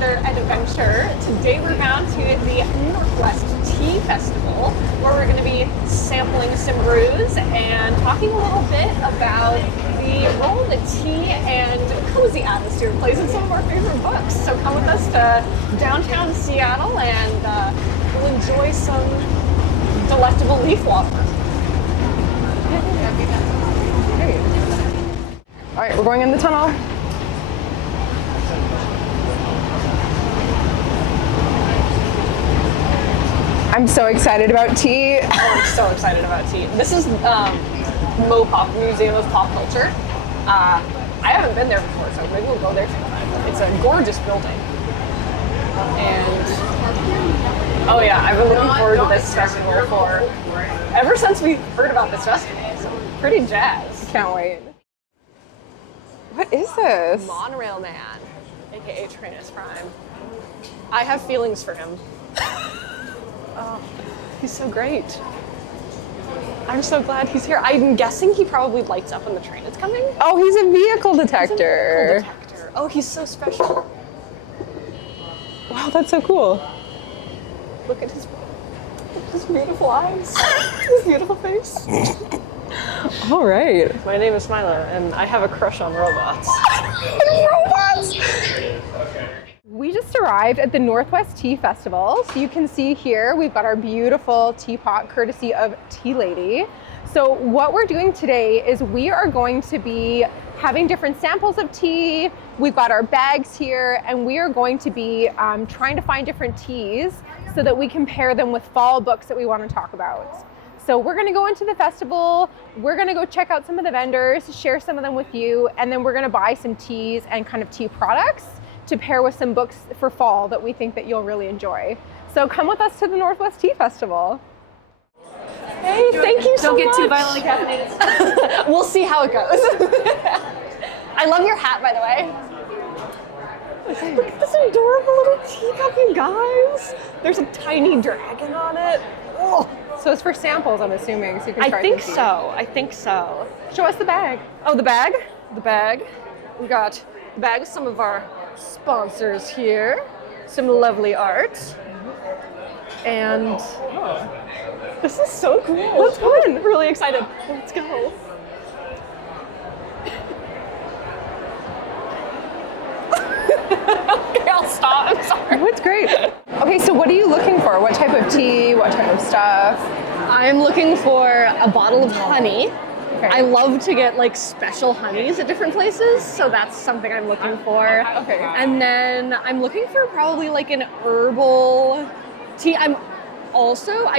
another adventure. Today we're bound to the Northwest Tea Festival, where we're going to be sampling some brews and talking a little bit about the role that tea and cozy atmosphere plays in some of our favorite books. So come with us to downtown Seattle and we'll enjoy some delectable leaf water. All right, we're going in the tunnel. I'm so excited about tea. Oh, I'm so excited about tea. This is MoPop, Museum of Pop Culture. I haven't been there before, so maybe we'll go there sometime. It's a gorgeous building. And, oh yeah, I've been looking forward to this festival ever since we heard about this festival. So I'm pretty jazzed. Can't wait. What is this? Monorail Man, aka Tranus Prime. I have feelings for him. Oh, he's so great. I'm so glad he's here. I'm guessing he probably lights up when the train is coming. Oh, he's a vehicle detector. Oh, he's so special. Wow, that's so cool. Look at his beautiful eyes, his beautiful face. All right. My name is Milo, and I have a crush on robots. Robots! We just arrived at the Northwest Tea Festival. So you can see here, we've got our beautiful teapot courtesy of Tea Lady. So what we're doing today is we are going to be having different samples of tea. We've got our bags here, and we are going to be trying to find different teas so that we can pair them with fall books that we want to talk about. So we're gonna go into the festival, we're gonna go check out some of the vendors, share some of them with you, and then we're gonna buy some teas and kind of tea products to pair with some books for fall that we think that you'll really enjoy. So come with us to the Northwest Tea Festival. Hey, thank you so much. Don't get too violently caffeinated. We'll see how it goes. I love your hat, by the way. Look at this adorable little teacup, you guys. There's a tiny dragon on it. Oh. So it's for samples, I'm assuming, so you can try I think so. Show us the bag. Oh, the bag? The bag. We got the bag with some of our sponsors here. Some lovely art. And this is so cool. Let's go in. I'm really excited. Let's go. Okay, I'll stop. I'm sorry. Oh, it's great. Okay, so what are you looking for? What type of tea? What type of stuff? I'm looking for a bottle of honey. Okay. I love to get like special honeys at different places, so that's something I'm looking for. Okay. And then I'm looking for probably like an herbal tea. I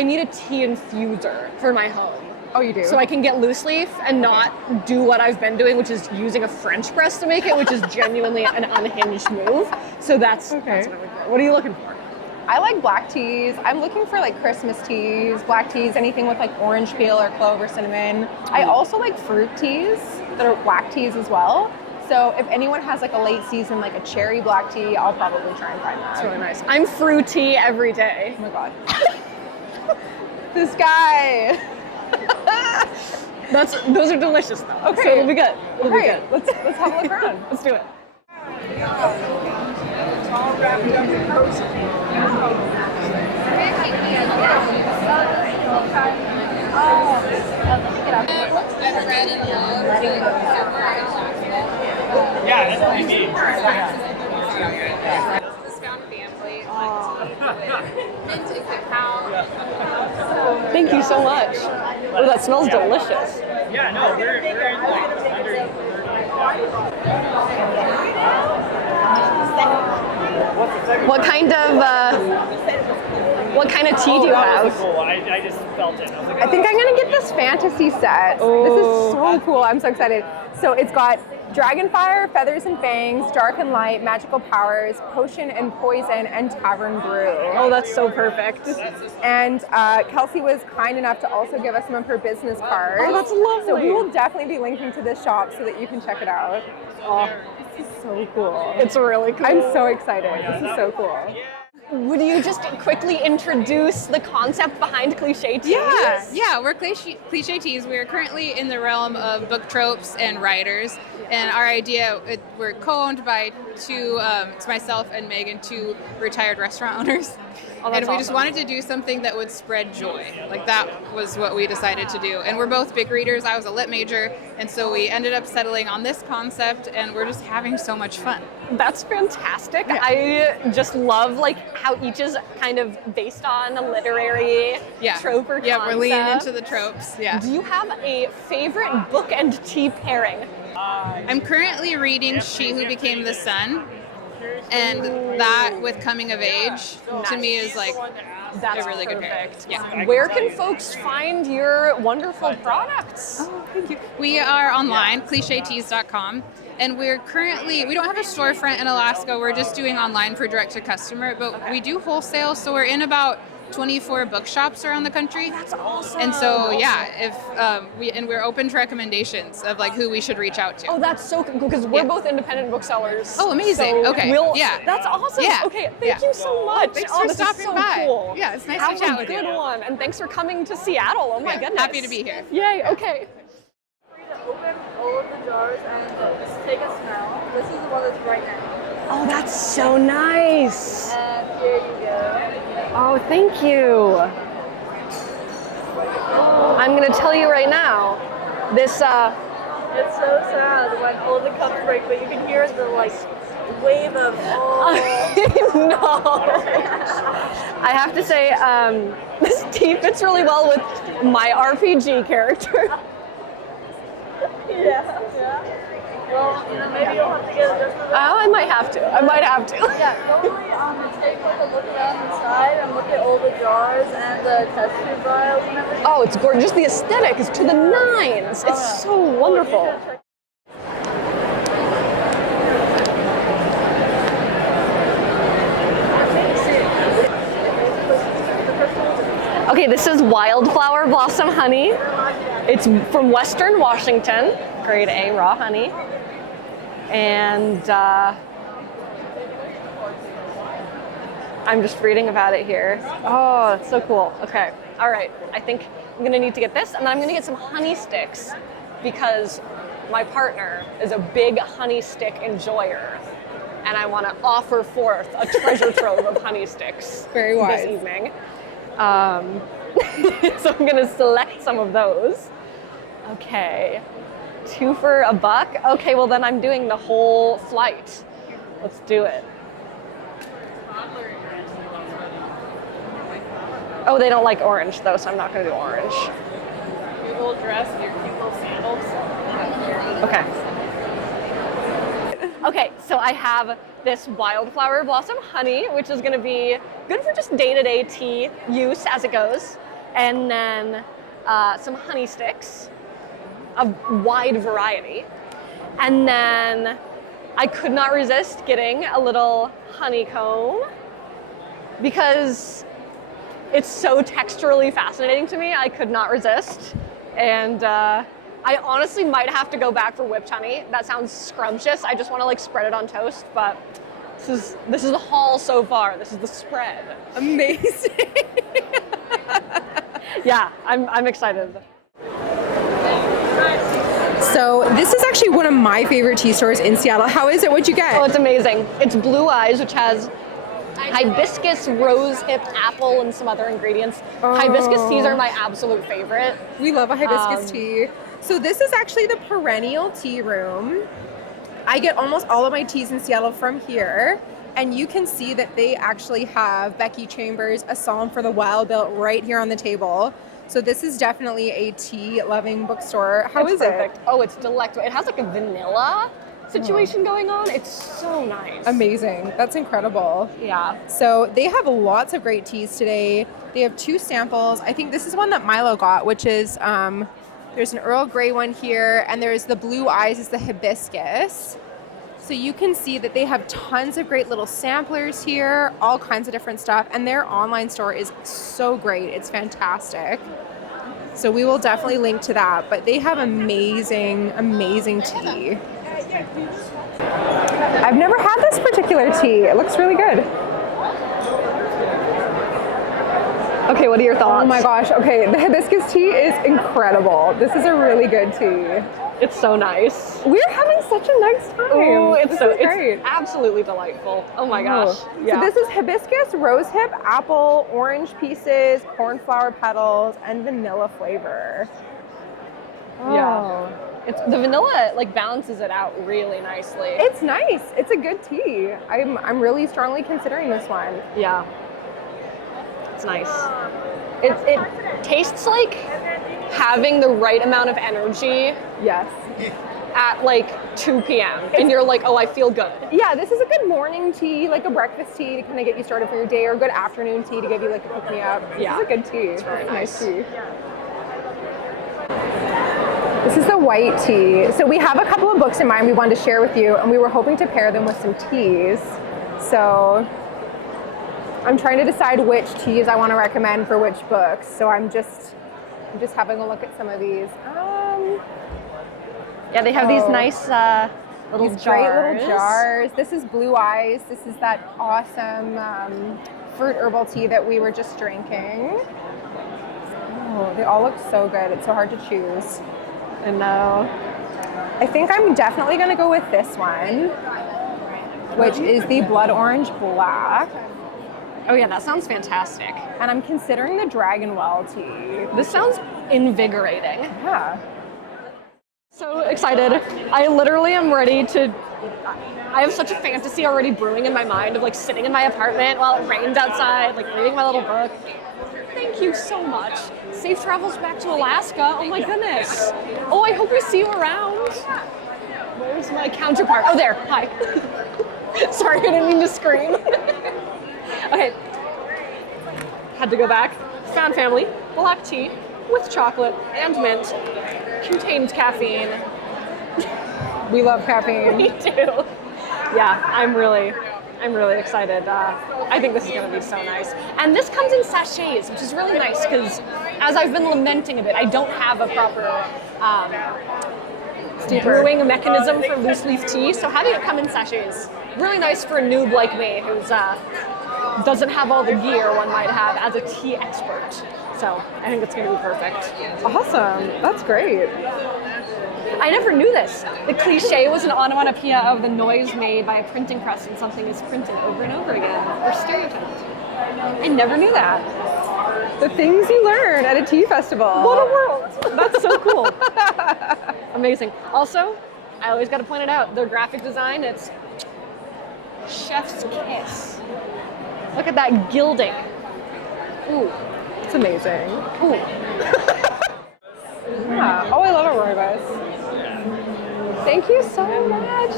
need a tea infuser for my home. Oh, you do? So I can get loose leaf and not do what I've been doing, which is using a French press to make it, which is genuinely an unhinged move. So that's what I'm looking for. What are you looking for? I like black teas. I'm looking for like Christmas teas, black teas, anything with like orange peel or clove or cinnamon. I also like fruit teas that are black teas as well. So if anyone has like a late season, like a cherry black tea, I'll probably try and find that. It's really nice. I'm fruity every day. Oh my God. This guy. Those are delicious though. Okay. So it'll be good. It'll be good. Let's have a look around. Let's do it. It's all wrapped up in cozy. Yeah, that's what you need. Thank you so much. Oh, that smells delicious. Yeah, no, we're like under. What kind of tea do you That have? was cool. I just felt it. I was like, I think I'm gonna get this fantasy set. This is so cool. I'm so excited. So it's got Dragonfire, Feathers and Fangs, Dark and Light, Magical Powers, Potion and Poison, and Tavern Brew. Oh, that's so perfect. And Kelsey was kind enough to also give us some of her business cards. Oh, that's lovely. So we will definitely be linking to this shop so that you can check it out. Oh, This is so cool. it's really cool. I'm so excited. This is so cool. would you just quickly introduce the concept behind Cliche Teas? Yeah, we're Cliche Teas. We are currently in the realm of book tropes and writers, and our idea, we're co-owned by two, it's myself and Megan, two retired restaurant owners. Oh, And we just awesome. wanted to do something that would spread joy. Like that was what we decided to do. And we're both big readers. I was a lit major, and so we ended up settling on this concept, and we're just having so much fun. That's fantastic. I just love like how each is kind of based on a literary trope or Yeah, we're leaning concept. into the tropes. Yeah. Do you have a favorite book and tea pairing? I'm currently reading She Who Became the Sun, and that with coming of age to me is like That's a really good pairing. perfect. Yeah. Where can folks find your wonderful products? Oh, thank you. We are online, clicheteas.com, and we don't have a storefront in Alaska. We're just doing online for direct to customer, but we do wholesale, so we're in about 24 bookshops around the country. That's awesome. And so, yeah, if we're open to recommendations of like who we should reach out to. Oh, that's so cool because we're both independent booksellers. Oh, amazing. So Okay. Yeah. That's awesome. Yeah. Okay, thank you so much. Thanks oh, for this stopping is so by. Cool. Yeah, it's nice Have to chat a with good you. one, and thanks for coming to Seattle. Oh my goodness. Happy to be here. Yay. Okay. Open all of the jars and just take a smell. This is the one that's right now. Oh, that's so nice. And here you go. Oh, thank you. I'm gonna tell you right now, this It's so sad when all the cups break, but you can hear the like wave of no. I have to say, this tea fits really well with my RPG character. yeah. Well, maybe you'll have to get it just for that. Oh, I might have to. Yeah, normally take like a look around inside and look at all the jars and the test tube vials and everything. Oh, it's gorgeous. Just the aesthetic is to the nines. It's so wonderful. Okay, this is Wildflower Blossom Honey. It's from Western Washington, grade A raw honey. And I'm just reading about it here. Oh, that's so cool. Okay, all right. I think I'm gonna need to get this, and then I'm gonna get some honey sticks because my partner is a big honey stick enjoyer, and I want to offer forth a treasure trove of honey sticks Very wise. this evening. So I'm gonna select some of those. Okay, 2 for $1. Okay, well then I'm doing the whole flight. Let's do it. Oh, they don't like orange though, so I'm not gonna do orange. Your little dress and your cute little sandals. Okay. Okay, so I have this Wildflower Blossom Honey, which is gonna be good for just day-to-day tea use as it goes. And then some honey sticks, a wide variety. And then I could not resist getting a little honeycomb because it's so texturally fascinating to me. I could not resist. And I honestly might have to go back for whipped honey. That sounds scrumptious. I just want to like spread it on toast, but this is the haul so far. This is the spread. Amazing. Yeah, I'm excited. So this is actually one of my favorite tea stores in Seattle. How is it? What'd you get? Oh, it's amazing. It's Blue Eyes, which has hibiscus, rosehip, apple, and some other ingredients. Oh. Hibiscus teas are my absolute favorite. We love a hibiscus tea. So this is actually the Perennial Tea Room. I get almost all of my teas in Seattle from here. And you can see that they actually have Becky Chambers, A Psalm for the Wild built right here on the table. So this is definitely a tea-loving bookstore. How It's is perfect. it? Oh, it's delectable. It has like a vanilla situation going on. It's so nice. Amazing. That's incredible. Yeah. So they have lots of great teas today. They have 2 samples. I think this is one that Milo got, which is, there's an Earl Grey one here, and there's the Blue Eyes is the hibiscus. So you can see that they have tons of great little samplers here, all kinds of different stuff, and their online store is so great. It's fantastic. So we will definitely link to that, but they have amazing, amazing tea. I've never had this particular tea. It looks really good. Okay, what are your thoughts? Oh my gosh, okay, the hibiscus tea is incredible. This is a really good tea. It's so nice. We're having such a nice time. Oh, it's great. absolutely delightful. Oh my gosh. Yeah. So this is hibiscus, rosehip, apple, orange pieces, cornflower petals, and vanilla flavor. Yeah. It's the vanilla like balances it out really nicely. It's nice. It's a good tea. I'm really strongly considering this one. Yeah. It's nice. It tastes like having the right amount of energy Yes. at like 2 p.m. and you're like, oh, I feel good. Yeah, this is a good morning tea, like a breakfast tea to kind of get you started for your day, or a good afternoon tea to give you like a pick-me-up. Yeah. This is a good tea. It's very nice. tea. This is the white tea. So we have a couple of books in mind we wanted to share with you, and we were hoping to pair them with some teas. So I'm trying to decide which teas I want to recommend for which books. So I'm just having a look at some of these. Yeah, they have these nice little These jars. great little jars. This is Blue Eyes. This is that awesome fruit herbal tea that we were just drinking. Oh, they all look so good. It's so hard to choose. I know. I think I'm definitely going to go with this one, which is the Blood Orange Black. Oh yeah, that sounds fantastic. And I'm considering the Dragon Well tea. This sounds invigorating. Yeah. So excited. I literally am ready to, I have such a fantasy already brewing in my mind of like sitting in my apartment while it rains outside, like reading my little book. Thank you so much. Safe travels back to Alaska. Oh my goodness. Oh, I hope we see you around. Where's my counterpart? Oh, there. Hi. Sorry, I didn't mean to scream. Okay. Had to go back. Found family. Black tea with chocolate and mint. Contains caffeine. We love caffeine. Me too. Yeah, I'm really excited. I think this is going to be so nice. And this comes in sachets, which is really nice because as I've been lamenting a bit, I don't have a proper brewing mechanism for loose leaf tea. So having it come in sachets, really nice for a noob like me who's doesn't have all the gear one might have as a tea expert. So I think it's going to be perfect. Awesome. That's great. I never knew this. The cliche was an onomatopoeia of the noise made by a printing press when something is printed over and over again, or stereotyped. I never knew that. The things you learn at a tea festival. What a world! That's so cool. Amazing. Also, I always got to point it out, their graphic design, it's chef's kiss. Look at that gilding. Ooh. It's amazing. Ooh. Yeah. Oh, I love a rooibos. Thank you so much.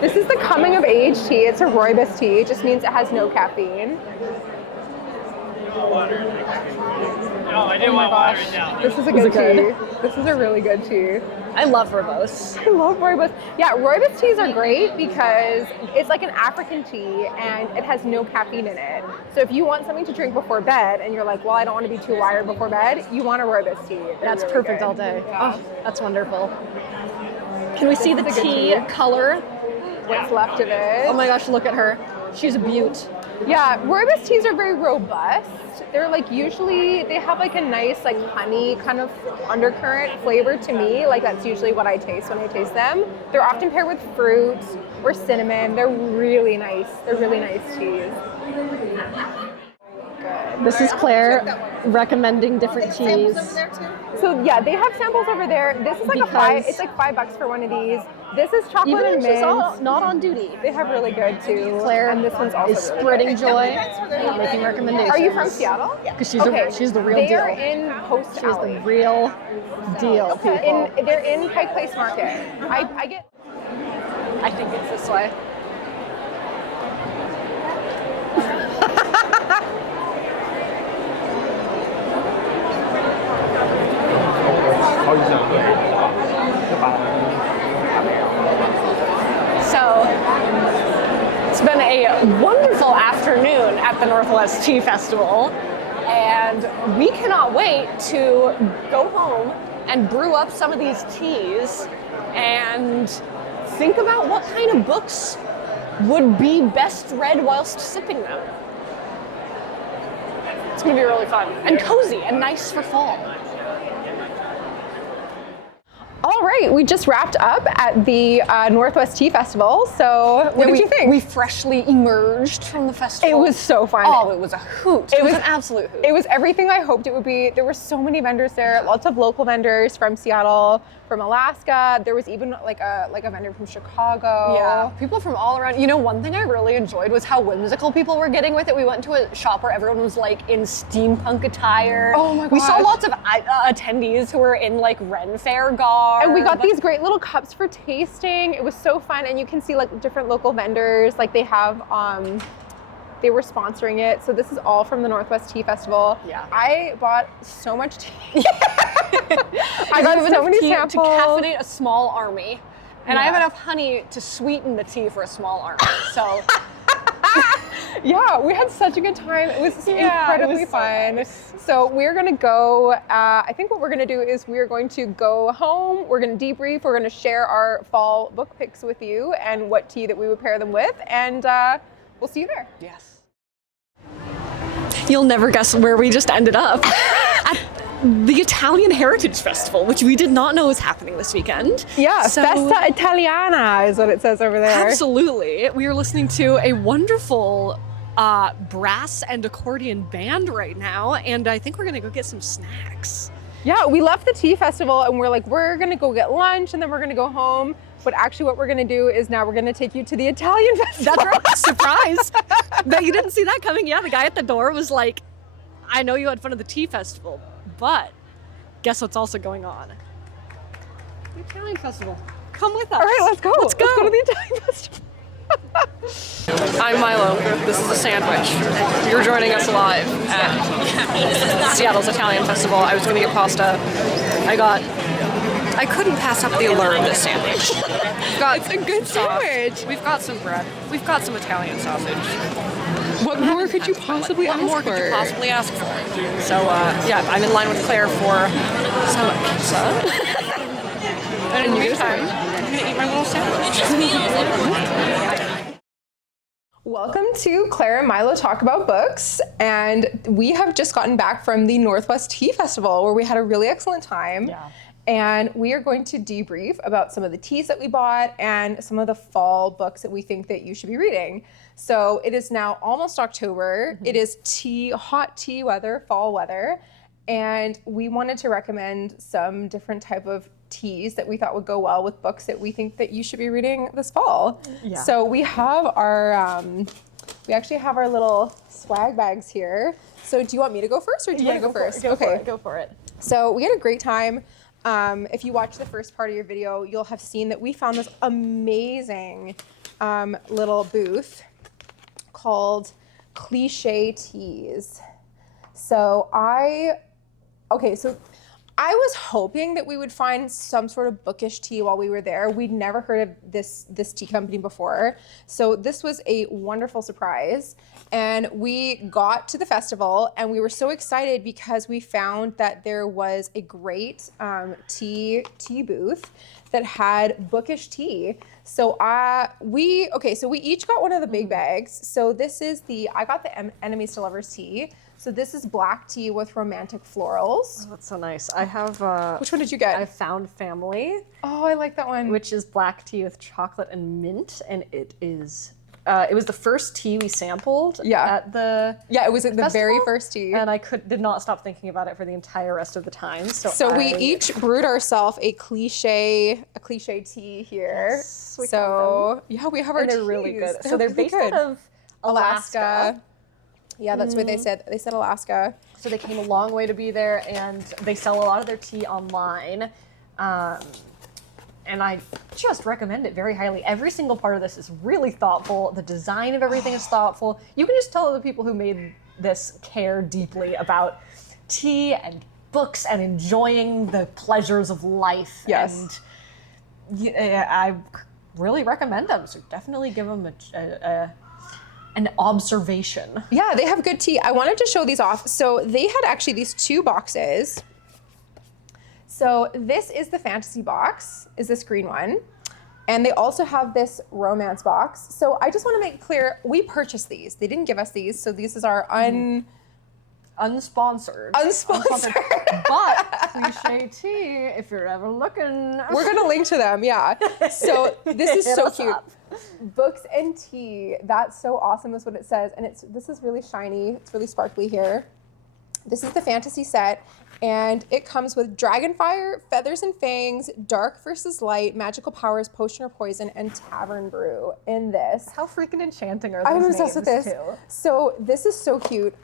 This is the coming of age tea. It's a rooibos tea. It just means it has no caffeine. No, I didn't want water right now. This is a good tea. This is a really good tea. I love rooibos. I love rooibos. Yeah, rooibos teas are great because it's like an African tea and it has no caffeine in it. So if you want something to drink before bed and you're like, well, I don't want to be too wired before bed, you want a rooibos tea. That's really perfect good. all day. Yeah. Oh, that's wonderful. Can we see the This is a good tea tea. color? What's left of it. Oh my gosh, look at her. She's a beaut. Yeah, rooibos teas are very robust. They're like usually, they have like a nice like honey kind of undercurrent flavor to me. Like that's usually what I taste when I taste them. They're often paired with fruit or cinnamon. They're really nice. They're really nice teas. Good. This is Claire recommending different teas. So yeah, they have samples over there. This is like Because- it's like $5 for one of these. This is chocolate Even and if she's mint. not on duty. They have really good too. Claire and this one's also is really spreading good. joy and making recommendations. Are you from Seattle? Because she's, Okay, she's the real they deal. are in Post She's Alley. the real deal, people. They're in Pike Place Market. I get. I think it's this way. So, it's been a wonderful afternoon at the Northwest Tea Festival, and we cannot wait to go home and brew up some of these teas and think about what kind of books would be best read whilst sipping them. It's gonna be really fun and cozy and nice for fall. All right, we just wrapped up at the Northwest Tea Festival. So what did you think? We freshly emerged from the festival. It was so fun. Oh, it was a hoot. It was an absolute hoot. It was everything I hoped it would be. There were so many vendors there, lots of local vendors from Seattle, from Alaska. There was even like a vendor from Chicago. Yeah, people from all around. You know, one thing I really enjoyed was how whimsical people were getting with it. We went to a shop where everyone was like in steampunk attire. Oh my We saw gosh. lots of attendees who were in like Ren Fair garb. And we got these great little cups for tasting. It was so fun, and you can see like different local vendors. Like they have, they were sponsoring it. So this is all from the Northwest Tea Festival. Yeah. I bought so much tea. I got so many tea samples. to caffeinate a small army. And I Yeah. have enough honey to sweeten the tea for a small army. So Yeah, we had such a good time. It was Yeah, incredibly it was so fun. nice. So we're gonna go, I think what we're gonna do is we're going to go home, we're gonna debrief, we're gonna share our fall book picks with you and what tea that we would pair them with, and we'll see you there. yes. You'll never guess where we just ended up. At the Italian Heritage Festival, which we did not know was happening this weekend. Yeah, So- Festa Italiana is what it says over there. Absolutely. We are listening to a wonderful brass and accordion band right now, and I think we're gonna go get some snacks. Yeah, we left the tea festival and we're like, we're gonna go get lunch and then we're gonna go home. But actually what we're gonna do is now we're gonna take you to the Italian festival. That's right. Surprise. But you didn't see that coming. Yeah, the guy at the door was like, I know you had fun at the tea festival, but guess what's also going on? The Italian festival. Come with us. All right, let's go. Let's go. Let's go to the Italian festival. I'm Milo. This is a sandwich. You're joining us live at Seattle's Italian Festival. I was going to get pasta. I couldn't pass up the allure of this sandwich. It's a good sandwich. We've got some bread. We've got some Italian sausage. What more could you possibly What ask more for? could you possibly ask for? So, yeah, I'm in line with Claire for some pizza. And in the meantime, I'm going to eat my little sandwich. Welcome to Claire and Milo Talk About Books, and we have just gotten back from the Northwest Tea Festival where we had a really excellent time. Yeah. And we are going to debrief about some of the teas that we bought and some of the fall books that we think that you should be reading. So it is now almost October. It is hot tea weather, fall weather, and we wanted to recommend some different type of teas that we thought would go well with books that we think that you should be reading this fall. Yeah. So we have our, we actually have our little swag bags here. So do you want me to go first or do you want to go first? Go for it. So we had a great time. If you watch the first part of your video, you'll have seen that we found this amazing little booth called Cliche Teas. So I was hoping that we would find some sort of bookish tea while we were there. We'd never heard of this tea company before. So this was a wonderful surprise. And we got to the festival and we were so excited because we found that there was a great tea booth that had bookish tea. So we each got one of the big bags. So I got the Enemies to Lovers tea. So this is black tea with romantic florals. Oh, that's so nice. I have Which one did you get? I found Family, Oh, I like that one. which is black tea with chocolate and mint, and it was the first tea we sampled at the Yeah, it was the very festival? first tea. and I did not stop thinking about it for the entire rest of the time. So we each brewed ourselves a cliche tea here. Yes, we So yeah, we have our and they're teas. really good. So they're really based out of Alaska. Yeah, that's what they said. They said Alaska. So they came a long way to be there, and they sell a lot of their tea online. And I just recommend it very highly. Every single part of this is really thoughtful. The design of everything is thoughtful. You can just tell the people who made this care deeply about tea and books and enjoying the pleasures of life. Yes. And I really recommend them. So definitely give them an observation. Yeah, they have good tea. I wanted to show these off. So they had actually these two boxes. So this is the fantasy box, is this green one. And they also have this romance box. So I just want to make clear, we purchased these. They didn't give us these. So this is our Unsponsored. Unsponsored. But Cliche Tea, if you're ever looking. We're gonna link to them, yeah. So this is Hit so us cute. up. Books and tea. That's so awesome is what it says. And this is really shiny. It's really sparkly here. This is the fantasy set. And it comes with Dragonfire, Feathers and Fangs, Dark versus Light, Magical Powers, Potion or Poison, and Tavern Brew in this. How freaking enchanting are these I'm obsessed with this. names, too? So this is so cute.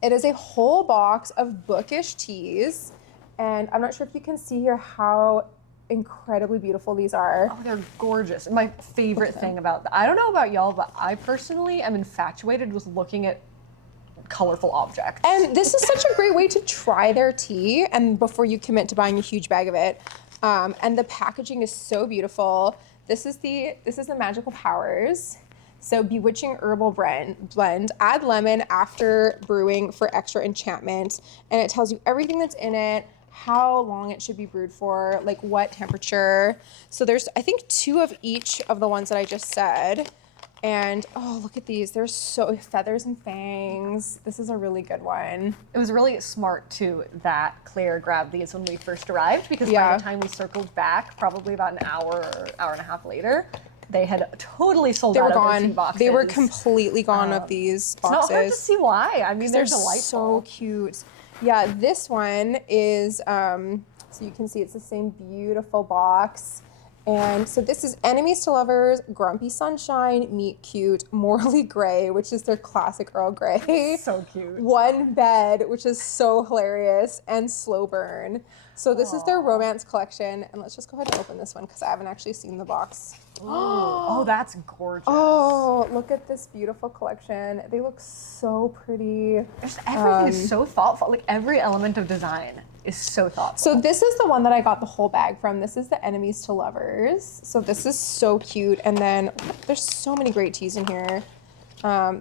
It is a whole box of bookish teas. And I'm not sure if you can see here how incredibly beautiful these are. Oh, they're gorgeous. My favorite thing about I don't know about y'all, but I personally am infatuated with looking at colorful objects. And this is such a great way to try their tea and before you commit to buying a huge bag of it. And the packaging is so beautiful. This is the Magical Powers. So bewitching herbal blend. Add lemon after brewing for extra enchantment. And it tells you everything that's in it, how long it should be brewed for, like what temperature. So there's, I think, 2 of each of the ones that I just said. And oh, look at these. They're so Feathers and Fangs. This is a really good one. It was really smart too that Claire grabbed these when we first arrived because by the time we circled back, probably about an hour or hour and a half later, they had totally sold out of their tea boxes. They were completely gone of these boxes. It's not hard to see why. I mean, they're delightful. So cute. Yeah, this one is, so you can see it's the same beautiful box. And so this is Enemies to Lovers, Grumpy Sunshine, Meet Cute, Morally Grey, which is their classic Earl Grey. So cute. One Bed, which is so hilarious, and Slow Burn. So this is their romance collection. And let's just go ahead and open this one because I haven't actually seen the box. Oh, that's gorgeous. Oh, look at this beautiful collection. They look so pretty. Just everything is so thoughtful. Like every element of design is so thoughtful. So this is the one that I got the whole bag from. This is the Enemies to Lovers. So this is so cute. And then there's so many great teas in here.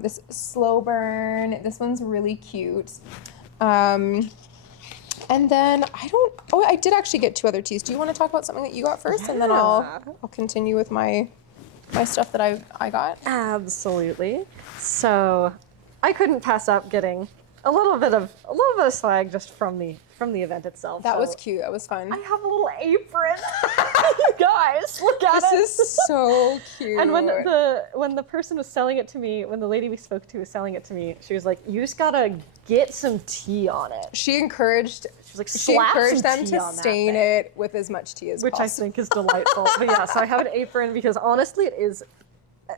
This Slow Burn. This one's really cute. And then I did actually get 2 other teas. Do you want to talk about something that you got first? Yeah. And then I'll continue with my stuff that I got. Absolutely. So I couldn't pass up getting a little bit of swag just from the event itself. That was cute. That was fun. I have a little apron. You guys, look at it. This is so cute. And when the person was selling it to me, when the lady we spoke to was selling it to me, she was like, "You just gotta get some tea on it." She encouraged them to stain it with as much tea as possible. Which I think is delightful. But yeah, so I have an apron because honestly,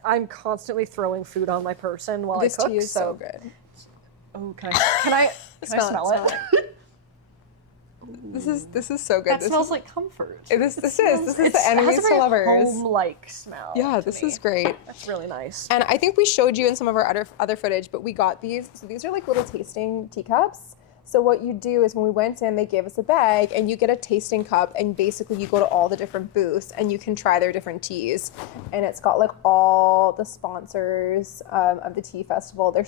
I'm constantly throwing food on my person while I cook. This tea is so good. Oh, can I smell it? This is so good. That smells like comfort. This is the Enemies to Lovers. Home-like smell. Yeah, this is great. That's really nice. And I think we showed you in some of our other footage, but we got these. So these are like little tasting teacups. So what you do is when we went in, they gave us a bag and you get a tasting cup and basically you go to all the different booths and you can try their different teas. And it's got like all the sponsors of the tea festival. It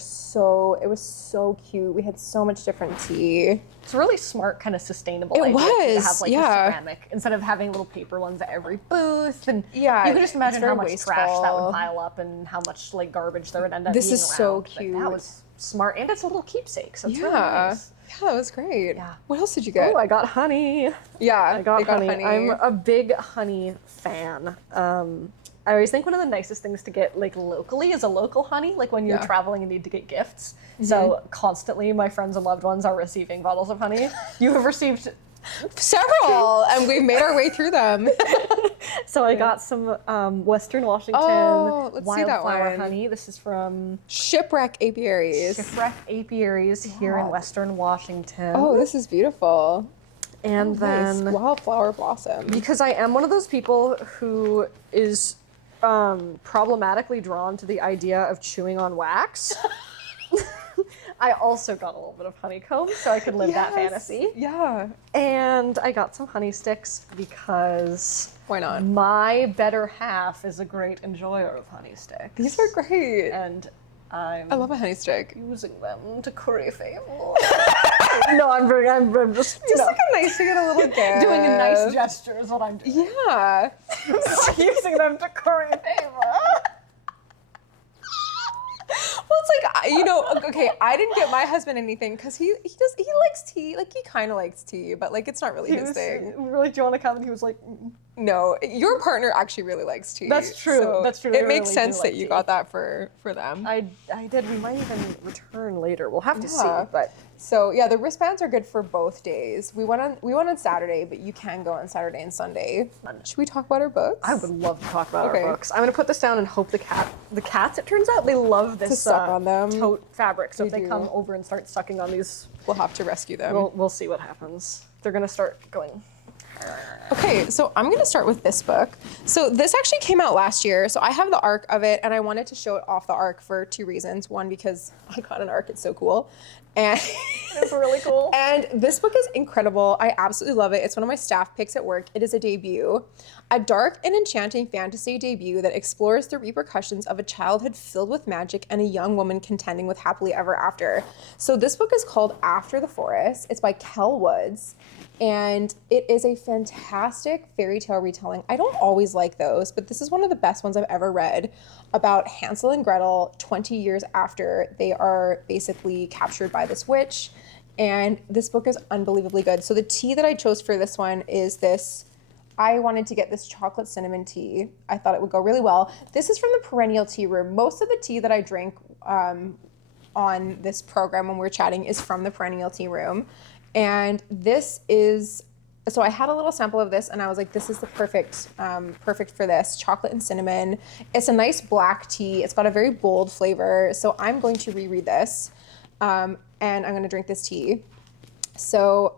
was so cute. We had so much different tea. It's a really smart kind of sustainable It idea to was, have like yeah. a ceramic instead of having little paper ones at every booth. And Yeah, you can just imagine it's very how much wasteful. trash that would pile up and how much like garbage there would end up This being is so around. But cute. that was smart, and it's a little keepsake, so it's really Yeah. nice. Yeah, that was great. Yeah. What else did you get? Oh, I got honey. Yeah, I got they honey. I'm a big honey fan. I always think one of the nicest things to get like locally is a local honey, like when you're Yeah. traveling and need to get gifts. So constantly my friends and loved ones are receiving bottles of honey. You have received Several, and we've made our way through them. So I got some Western Washington let's see that wildflower one. honey. This is from Shipwreck Apiaries. Shipwreck Apiaries here in Western Washington. Oh, this is beautiful. and then Nice. Wildflower blossom. because I am one of those people who is problematically drawn to the idea of chewing on wax. I also got a little bit of honeycomb so I could live that fantasy. Yeah. And I got some honey sticks because Why not? My better half is a great enjoyer of honey sticks. These are great. And I love a honey stick. using them to curry favor. no, I'm just Just like a nice to get a little gift. Doing a nice gesture is what I'm doing. Yeah. Using them to curry favor. Well, it's like Okay, I didn't get my husband anything because he likes tea. Like, he kind of likes tea, but like, it's not really his thing. We were like, do you want to come? And he was like, No, your partner actually really likes tea. That's true. So That's true. It They makes really sense do that like you tea. got that for them. I did. We might even return later. We'll have to see. Yeah. But So yeah, the wristbands are good for both days. We went on Saturday, but you can go on Saturday and Sunday. Should we talk about our books? I would love to talk about Okay. our books. I'm gonna put this down and hope the cats. It turns out they love this suck on them. tote fabric. So They if they do. come over and start sucking on these, We'll have to rescue them. we'll see what happens. They're gonna start going. Okay, so I'm gonna start with this book. So this actually came out last year. So I have the arc of it, and I wanted to show it off the arc for 2 reasons. One, because I got an arc, it's so cool. And It's really cool. And this book is incredible. I absolutely love it. It's one of my staff picks at work. It is a debut. A dark and enchanting fantasy debut that explores the repercussions of a childhood filled with magic and a young woman contending with happily ever after. So this book is called After the Forest. It's by Kell Woods. And it is a fantastic fairy tale retelling. I don't always like those, but this is one of the best ones I've ever read about Hansel and Gretel 20 years after they are basically captured by this witch. And this book is unbelievably good. So the tea that I chose for this one is this. I wanted to get this chocolate cinnamon tea. I thought it would go really well. This is from the Perennial Tea Room. Most of the tea that I drink on this program when we're chatting is from the Perennial Tea Room. And this is, so I had a little sample of this and I was like, this is the perfect for this, chocolate and cinnamon. It's a nice black tea. It's got a very bold flavor. So I'm going to reread this and I'm going to drink this tea. So,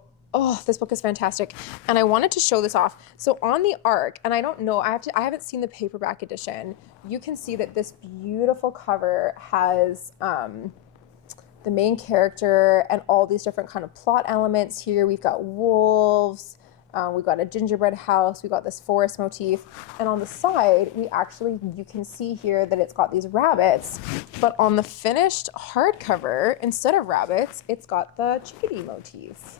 this book is fantastic. And I wanted to show this off. So on the arc, and I don't know, I haven't seen the paperback edition. You can see that this beautiful cover has, the main character and all these different kind of plot elements here. We've got wolves, we've got a gingerbread house, we've got this forest motif. And on the side, you can see here that it's got these rabbits, but on the finished hardcover, instead of rabbits, it's got the chickadee motif.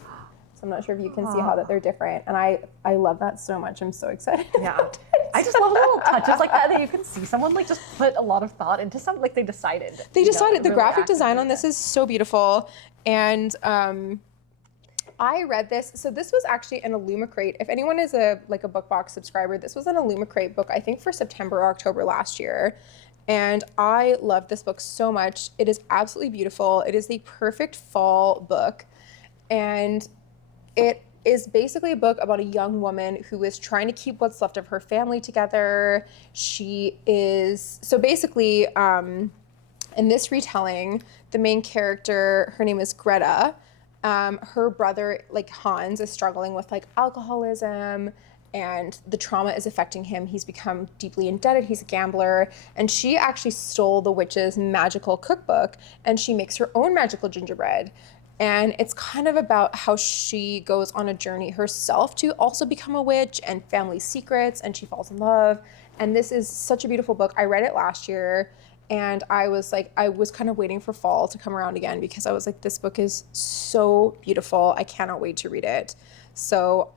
So I'm not sure if you can see how that they're different. And I love that so much. I'm so excited. Yeah. I just love little touches like that you can see someone like just put a lot of thought into something, like they decided. They decided. The really graphic design actively. on this is so beautiful. And I read this. So this was actually an Illumicrate. If anyone is a book box subscriber, this was an Illumicrate book, I think for September or October last year. And I loved this book so much. It is absolutely beautiful. It is the perfect fall book. And it is basically a book about a young woman who is trying to keep what's left of her family together. So basically, in this retelling, the main character, her name is Greta. Her brother, Hans, is struggling with alcoholism, and the trauma is affecting him. He's become deeply indebted. He's a gambler, and she actually stole the witch's magical cookbook, and she makes her own magical gingerbread. And it's kind of about how she goes on a journey herself to also become a witch and family secrets, and she falls in love. And this is such a beautiful book. I read it last year, and I was kind of waiting for fall to come around again because I was like, this book is so beautiful. I cannot wait to read it. So,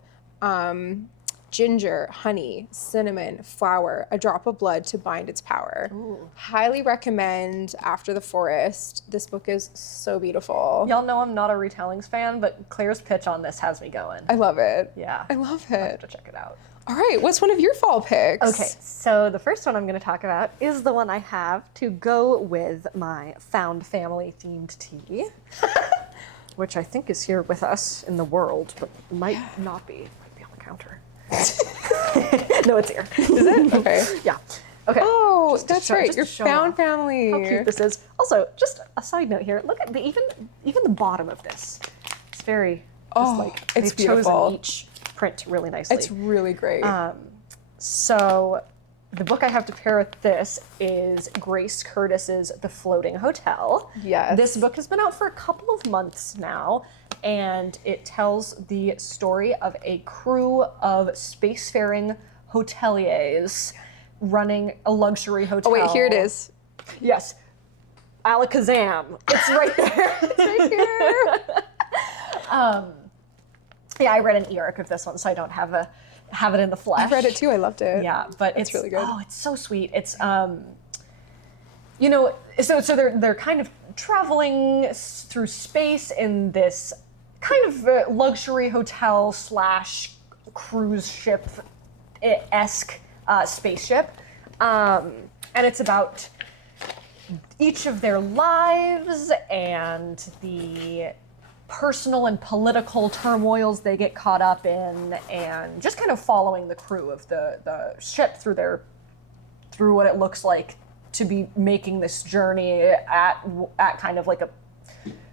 ginger, honey, cinnamon, flour, a drop of blood to bind its power. Ooh. Highly recommend After the Forest. This book is so beautiful. Y'all know I'm not a retellings fan, but Claire's pitch on this has me going. I love it. Yeah. I love I have it. to check it out. All right, what's one of your fall picks? Okay, so the first one I'm going to talk about is the one I have to go with my found family themed tea, which I think is here with us in the world, but might not be. It might be on the counter. No, it's here. Is it? Okay. Yeah. Okay. Oh, Just to that's show- right. just to Your show found off family. How cute this is. Also, just a side note here. Look at even the bottom of this. It's very It's they've beautiful. chosen each print really nicely. It's really great. So the book I have to pair with this is Grace Curtis's The Floating Hotel. Yes. This book has been out for a couple of months now, and it tells the story of a crew of spacefaring hoteliers running a luxury hotel. Oh, wait, here it is. Yes. Alakazam. It's right there. It's right here. Yeah, I read an e-arc of this one, so I don't have it in the flesh. I've read it too. I loved it. Yeah, but it's really good. Oh, it's so sweet. It's so they're kind of traveling through space in this kind of luxury hotel slash cruise ship-esque spaceship. And it's about each of their lives and the personal and political turmoils they get caught up in, and just kind of following the crew of the ship through what it looks like to be making this journey at kind of like a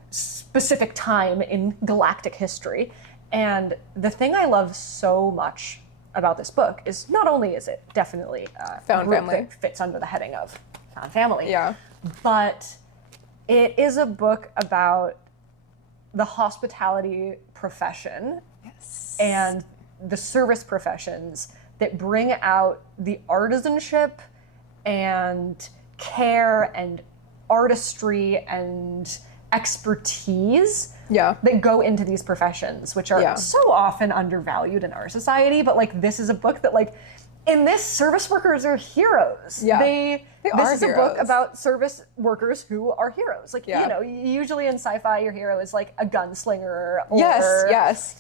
specific time in galactic history. And the thing I love so much about this book is not only is it definitely Found family that fits under the heading of found family, Yeah. but it is a book about the hospitality profession and the service professions that bring out the artisanship and care and artistry and expertise that go into these professions, which are so often undervalued in our society. But like, this is a book that, like, in this, service workers are heroes. Yeah. This is a book about service workers who are heroes. Like, you know, usually in sci-fi, your hero is like a gunslinger or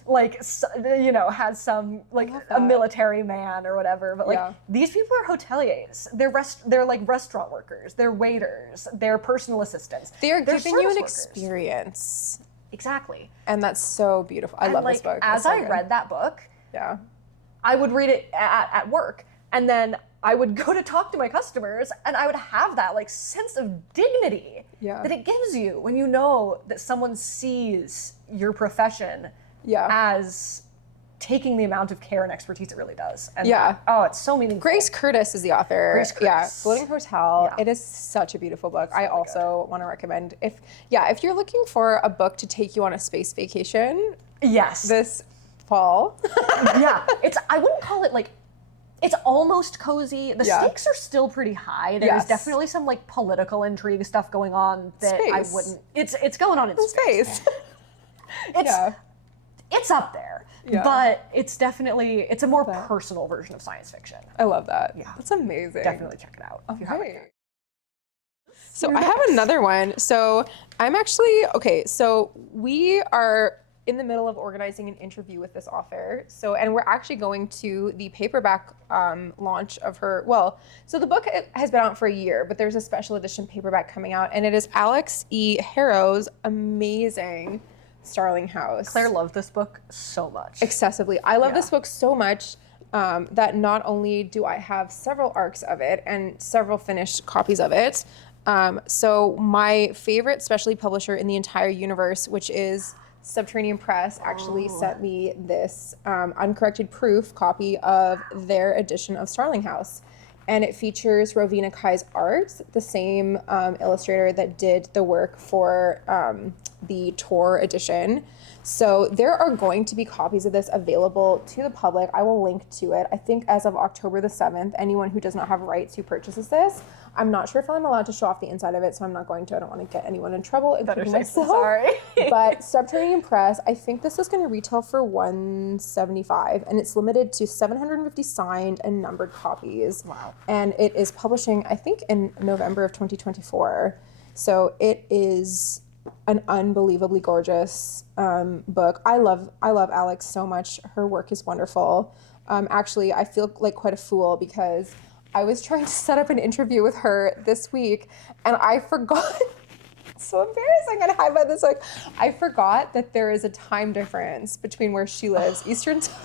like, you know, has some like a military man or whatever. But like, these people are hoteliers. They're like restaurant workers. They're waiters. They're personal assistants. They're giving you an workers. experience. Exactly. And that's so beautiful. I love this book. As I read that book, I would read it at work, and then I would go to talk to my customers, and I would have that like sense of dignity that it gives you when you know that someone sees your profession as taking the amount of care and expertise it really does. And oh, it's so meaningful. Grace Curtis is the author. Grace Curtis. Yeah, Floating Hotel. It is such a beautiful book. I also want to recommend, if you're looking for a book to take you on a space vacation, this fall. I wouldn't call it like, it's almost cozy. The stakes are still pretty high. There's definitely some like political intrigue stuff going on that I wouldn't. It's going on in space. It's up there, but it's definitely a more personal version of science fiction. I love that. That's amazing. Definitely check it out. If you haven't. So I have another one. So I'm actually so we are in the middle of organizing an interview with this author. And we're actually going to the paperback launch of her. Well, so the book has been out for a year, but there's a special edition paperback coming out, and it is Alix E. Harrow's amazing Starling House. Claire loved this book so much. Excessively. I love this book so much that not only do I have several arcs of it and several finished copies of it, so my favorite specialty publisher in the entire universe, which is Subterranean Press, actually sent me this uncorrected proof copy of their edition of Starling House. And it features Rowena Kai's art, the same illustrator that did the work for the Tor edition. So there are going to be copies of this available to the public. I will link to it. I think as of October the 7th, anyone who does not have rights who purchases this, I'm not sure if I'm allowed to show off the inside of it, so I'm not going to. I don't want to get anyone in trouble, including myself. Sorry. But Subterranean Press, I think this is going to retail for $175, and it's limited to 750 signed and numbered copies. Wow. And it is publishing, I think, in November of 2024. So it is an unbelievably gorgeous book. I love Alix so much. Her work is wonderful. Actually, I feel like quite a fool because I was trying to set up an interview with her this week, and I forgot. It's so embarrassing. I hide by this. Like, I forgot that there is a time difference between where she lives, Eastern time,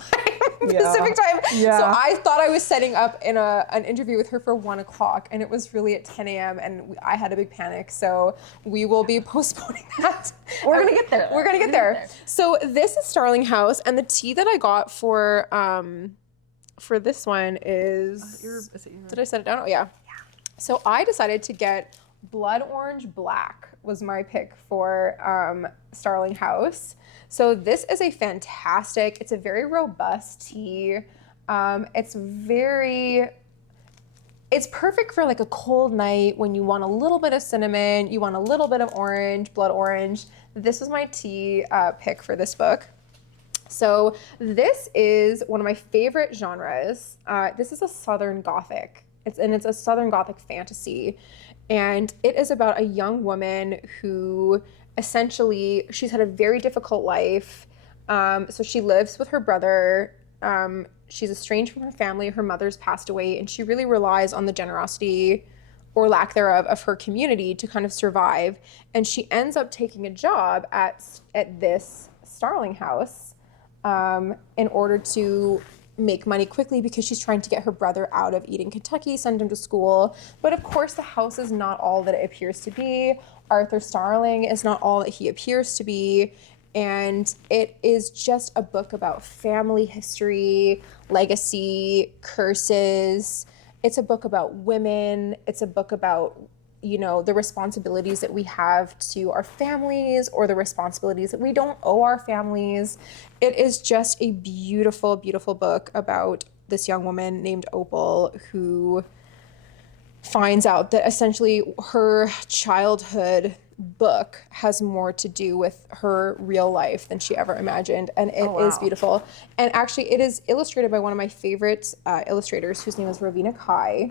Pacific time. So I thought I was setting up an interview with her for 1 o'clock, and it was really at 10 a.m. and I had a big panic. So we will be postponing that. We're gonna get there. We're gonna get there. So this is Starling House, and the tea that I got for this one is did I set it down? Oh yeah. So I decided to get Blood Orange Black was my pick for Starling House. So this is a fantastic, it's a very robust tea. It's perfect for like a cold night when you want a little bit of cinnamon, you want a little bit of orange, blood orange. This is my tea pick for this book. So this is one of my favorite genres. This is a Southern Gothic. It's a Southern Gothic fantasy. And it is about a young woman who essentially, she's had a very difficult life. So she lives with her brother. She's estranged from her family. Her mother's passed away, and she really relies on the generosity or lack thereof of her community to kind of survive. And she ends up taking a job at this Starling house in order to make money quickly because she's trying to get her brother out of Eating Kentucky, send him to school. But of course, the house is not all that it appears to be. Arthur Starling is not all that he appears to be. And it is just a book about family history, legacy, curses. It's a book about women. It's a book about, you know, the responsibilities that we have to our families or the responsibilities that we don't owe our families. It is just a beautiful, beautiful book about this young woman named Opal who finds out that essentially her childhood book has more to do with her real life than she ever imagined, and it is beautiful. And actually it is illustrated by one of my favorite illustrators whose name is Ravina Kai.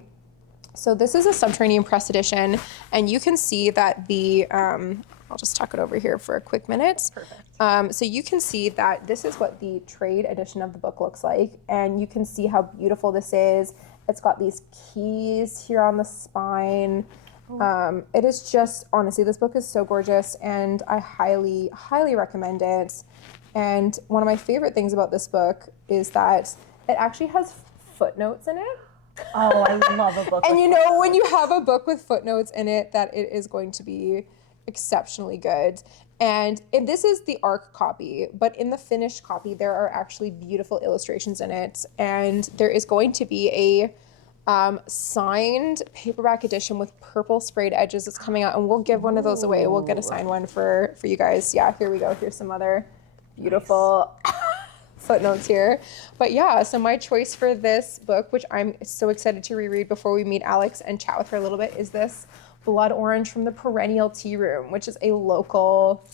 So this is a Subterranean Press edition, and you can see that the I'll just tuck it over here for a quick minute. Perfect. So you can see that this is what the trade edition of the book looks like, and you can see how beautiful this is. It's got these keys here on the spine. It is just, honestly, this book is so gorgeous, and I highly, highly recommend it. And one of my favorite things about this book is that it actually has footnotes in it. Oh, I love a book. And you know, when you have a book with footnotes in it, that it is going to be exceptionally good. And this is the ARC copy, but in the finished copy, there are actually beautiful illustrations in it. And there is going to be a signed paperback edition with purple sprayed edges that's coming out, and we'll give one of those away. We'll get a signed one for you guys. Yeah, here we go. Here's some other beautiful footnotes here. But yeah, so my choice for this book, which I'm so excited to reread before we meet Alix and chat with her a little bit, is this Blood Orange from the Perennial Tea Room, which is a local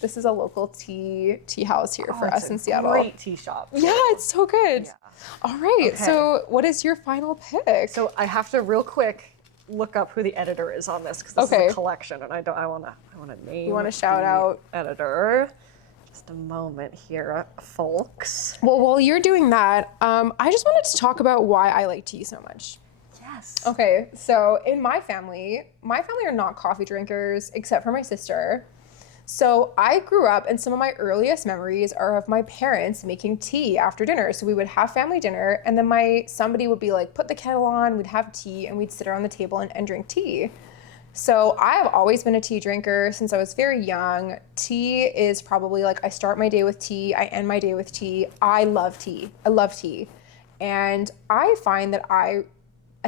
this is a local tea house here for us in Seattle. Great tea shop. Yeah, it's so good. Yeah. All right, Okay. so what is your final pick? So I have to real quick look up who the editor is on this because this is a collection, and I want to name. You want to shout the out editor? Just a moment here, folks. Well, while you're doing that, I just wanted to talk about why I like tea so much. Yes. Okay, so in my family are not coffee drinkers except for my sister. So I grew up, and some of my earliest memories are of my parents making tea after dinner. So we would have family dinner, and then somebody would be like, put the kettle on, we'd have tea, and we'd sit around the table and drink tea. So I have always been a tea drinker since I was very young. Tea is probably like, I start my day with tea, I end my day with tea. I love tea. I love tea. And I find that I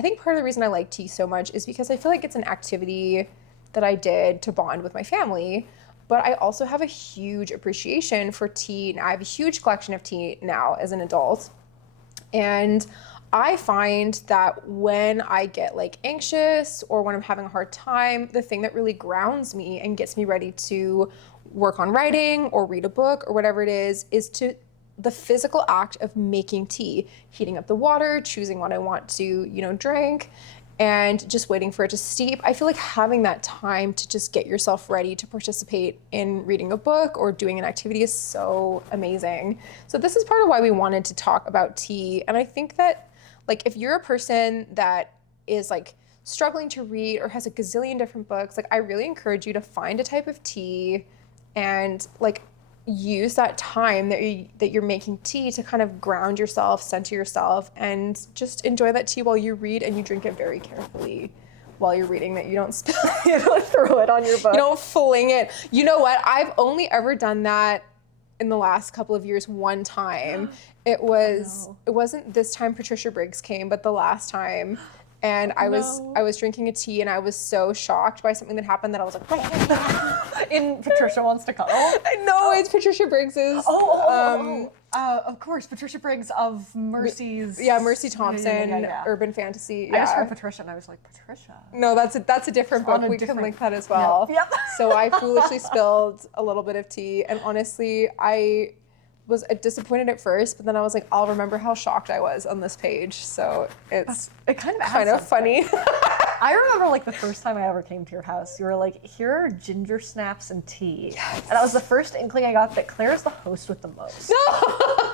think part of the reason I like tea so much is because I feel like it's an activity that I did to bond with my family. But I also have a huge appreciation for tea. And I have a huge collection of tea now as an adult. And I find that when I get like anxious or when I'm having a hard time, the thing that really grounds me and gets me ready to work on writing or read a book or whatever it is the physical act of making tea, heating up the water, choosing what I want to, drink, and just waiting for it to steep. I feel like having that time to just get yourself ready to participate in reading a book or doing an activity is so amazing. So this is part of why we wanted to talk about tea. And I think that, like, if you're a person that is like struggling to read or has a gazillion different books, like, I really encourage you to find a type of tea and like use that time that you're making tea to kind of ground yourself, center yourself, and just enjoy that tea while you read, and you drink it very carefully while you're reading, that you don't spill, you don't throw it on your book. You don't fling it. You know what? I've only ever done that in the last couple of years one time. It wasn't this time Patricia Briggs came, but the last time. And I was drinking a tea, and I was so shocked by something that happened that I was like, In Patricia Wants to Cuddle? No, it's Patricia Briggs's. Of course, Patricia Briggs of Mercy's. Yeah, Mercy Thompson, yeah. Urban Fantasy. I just heard Patricia, and I was like, Patricia? No, that's a different book. We can link that as well. Yep. So I foolishly spilled a little bit of tea, and honestly, I was disappointed at first, but then I was like, I'll remember how shocked I was on this page. So it's kind of funny. I remember like the first time I ever came to your house, you were like, here are ginger snaps and tea. Yes. And that was the first inkling I got that Claire's the host with the most. No!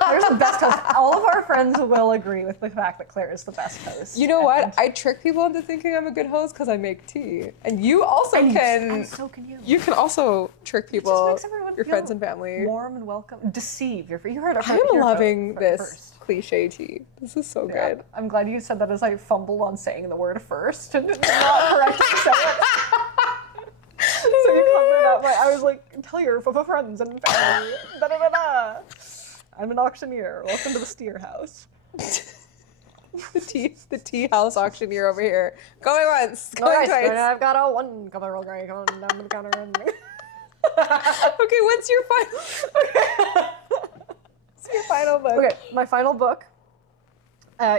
Claire's the best host. All of our friends will agree with the fact that Claire is the best host. You know what? I trick people into thinking I'm a good host because I make tea. And you also can. And so can you. You can also trick people, makes everyone your feel friends and family. Warm and welcome. Deceive. You heard it. I am loving this cliche tea. This is so good. I'm glad you said that as I fumbled on saying the word first and did not correctly say it. So you covered up. I was like, tell your friends and family. Da da da da. I'm an auctioneer. Welcome to the Steer House. the tea house auctioneer over here. Going once, going twice. I've got a one color roll going on down the counter. Okay, what's your final? What's your final book? Okay, my final book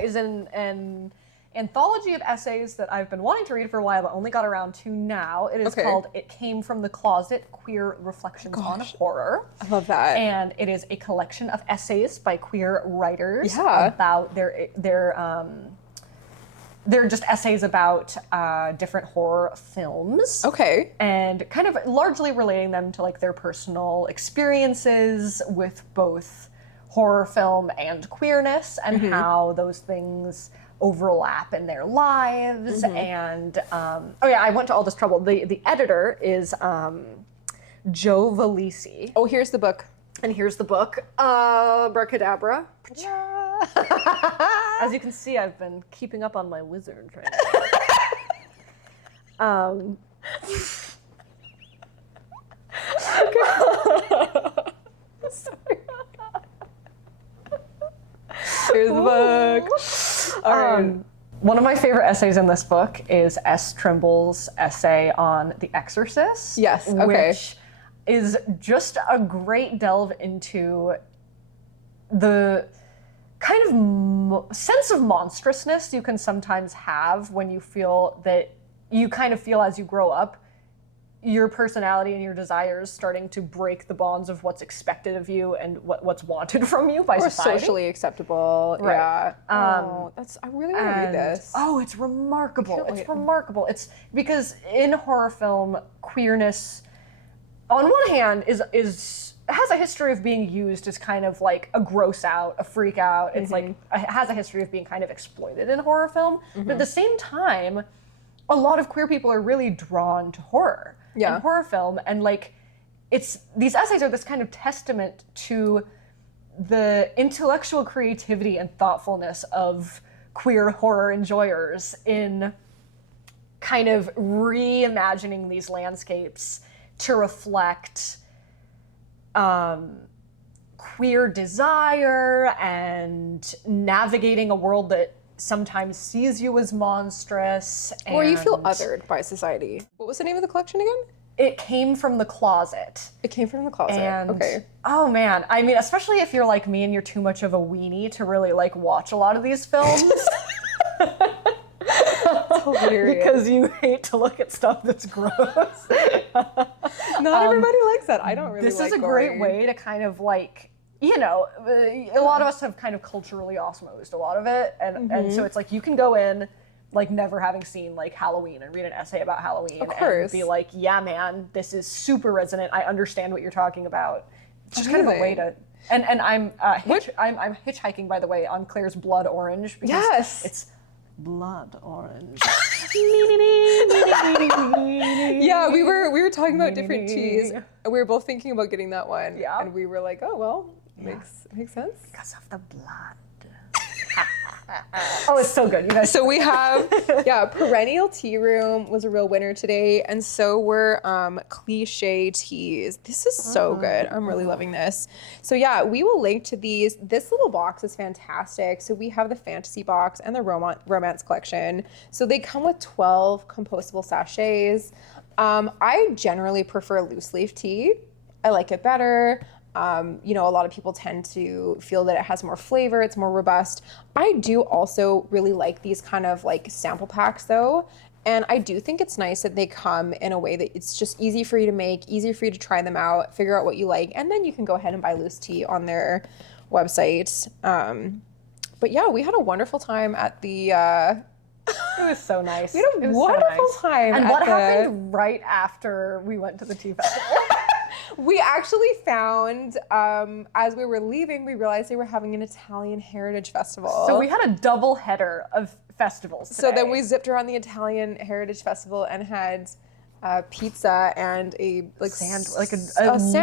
is an anthology of essays that I've been wanting to read for a while, but only got around to now. It is called "It Came from the Closet: Queer Reflections on Horror." I love that. And it is a collection of essays by queer writers Yeah. about they're just essays about different horror films. Okay. And kind of largely relating them to like their personal experiences with both horror film and queerness and how those things overlap in their lives. And I went to all this trouble. The editor is Joe Vallese. Oh, here's the book. And here's the book, Abracadabra. As you can see, I've been keeping up on my wizard training. Here's the book. One of my favorite essays in this book is S. Trimble's essay on The Exorcist. Yes, okay. Which is just a great delve into the kind of sense of monstrousness you can sometimes have when you feel that you kind of feel as you grow up, your personality and your desires starting to break the bonds of what's expected of you and what's wanted from you by society. Socially acceptable. Right. Yeah. I really want to read this. Oh, it's remarkable. It's remarkable. It's because in horror film, queerness, on one hand, has a history of being used as kind of like a gross out, a freak out. It's like it has a history of being kind of exploited in horror film. But at the same time, a lot of queer people are really drawn to horror and horror film, and like these essays are this kind of testament to the intellectual creativity and thoughtfulness of queer horror enjoyers in kind of reimagining these landscapes to reflect queer desire and navigating a world that sometimes sees you as monstrous. Or you feel othered by society. What was the name of the collection again? It Came from the Closet. It Came from the Closet. And, okay. Oh man, I mean, especially if you're like me and you're too much of a weenie to really like watch a lot of these films. Hilarious. Because you hate to look at stuff that's gross. Not everybody likes that. I don't really This like is a gory. great way to kind of like, you know, a lot of us have kind of culturally osmosed a lot of it. And so it's like you can go in like never having seen like Halloween and read an essay about Halloween and be like, yeah, man, this is super resonant. I understand what you're talking about. It's just kind of a way to... And I'm I'm hitchhiking, by the way, on Claire's Blood Orange. Because it's blood orange. Yeah, we were talking about different teas, and we were both thinking about getting that one. Yeah. And we were like, oh well, makes sense. Because of the blood. Oh, it's so good, you guys. So we have, Perennial Tea Room was a real winner today, and so were Cliche teas. This is so good. I'm really loving this. So yeah, we will link to these. This little box is fantastic. So we have the fantasy box and the romance collection. So they come with 12 compostable sachets. I generally prefer loose leaf tea. I like it better. You know, a lot of people tend to feel that it has more flavor, it's more robust. I do also really like these kind of like sample packs though. And I do think it's nice that they come in a way that it's just easy for you to make, easy for you to try them out, figure out what you like, and then you can go ahead and buy loose tea on their website. But yeah, we had a wonderful time at the It was so nice. We had a It was so wonderful nice. time. And at what the- happened right after we went to the tea festival? We actually found, as we were leaving, we realized they were having an Italian Heritage Festival. So we had a double header of festivals today. So then we zipped around the Italian Heritage Festival and had pizza and a a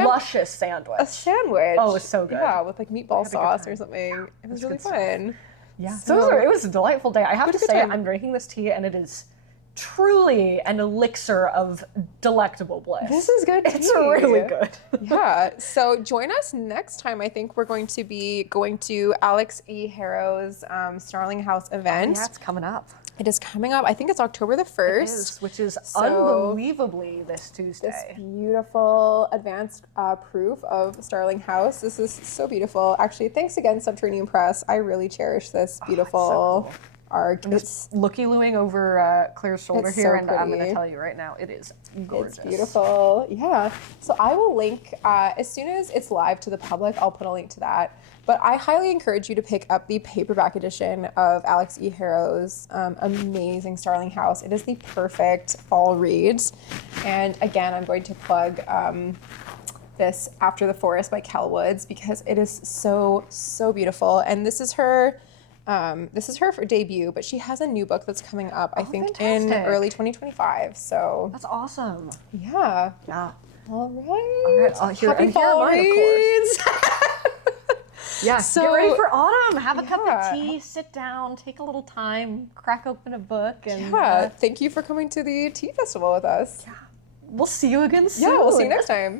luscious sandwich. a sandwich. Oh, it was so good. Yeah, with like meatball had a good sauce time. or something. It was That's really good stuff. fun. Yeah. So- So it was a delightful day. I have We to had a good say, time. I'm drinking this tea and it is truly an elixir of delectable bliss. This is good It's tea. really good. Yeah. So join us next time. I think we're going to be going to Alix E. Harrow's Starling House event. Yeah, it's coming up. It is coming up. I think it's October the 1st. Which is So- unbelievably this This Tuesday. beautiful advanced proof of Starling House. This is so beautiful. Actually, thanks again, Subterranean Press. I really cherish this beautiful cool. art. It's looky-looing over Claire's shoulder It's here, so and I'm going to pretty. tell you right now, it is gorgeous. It's beautiful. Yeah. So I will link, as soon as it's live to the public, I'll put a link to that. But I highly encourage you to pick up the paperback edition of Alix E. Harrow's amazing Starling House. It is the perfect fall read. And again, I'm going to plug this After the Forest by Kell Woods because it is so, so beautiful. And this is her for debut, but she has a new book that's coming up, I think, in fantastic. early 2025. So That's awesome. yeah. Yeah. All right. All right, I'll hear, Happy and here fall are mine, of reads. Yeah, So- get ready for autumn. Have a cup Yeah. of tea, sit down, take a little time, crack open a book, and Yeah. Thank you for coming to the tea festival with us. we'll see you again soon. Yeah, we'll see you next time.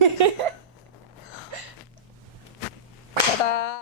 Ta-da.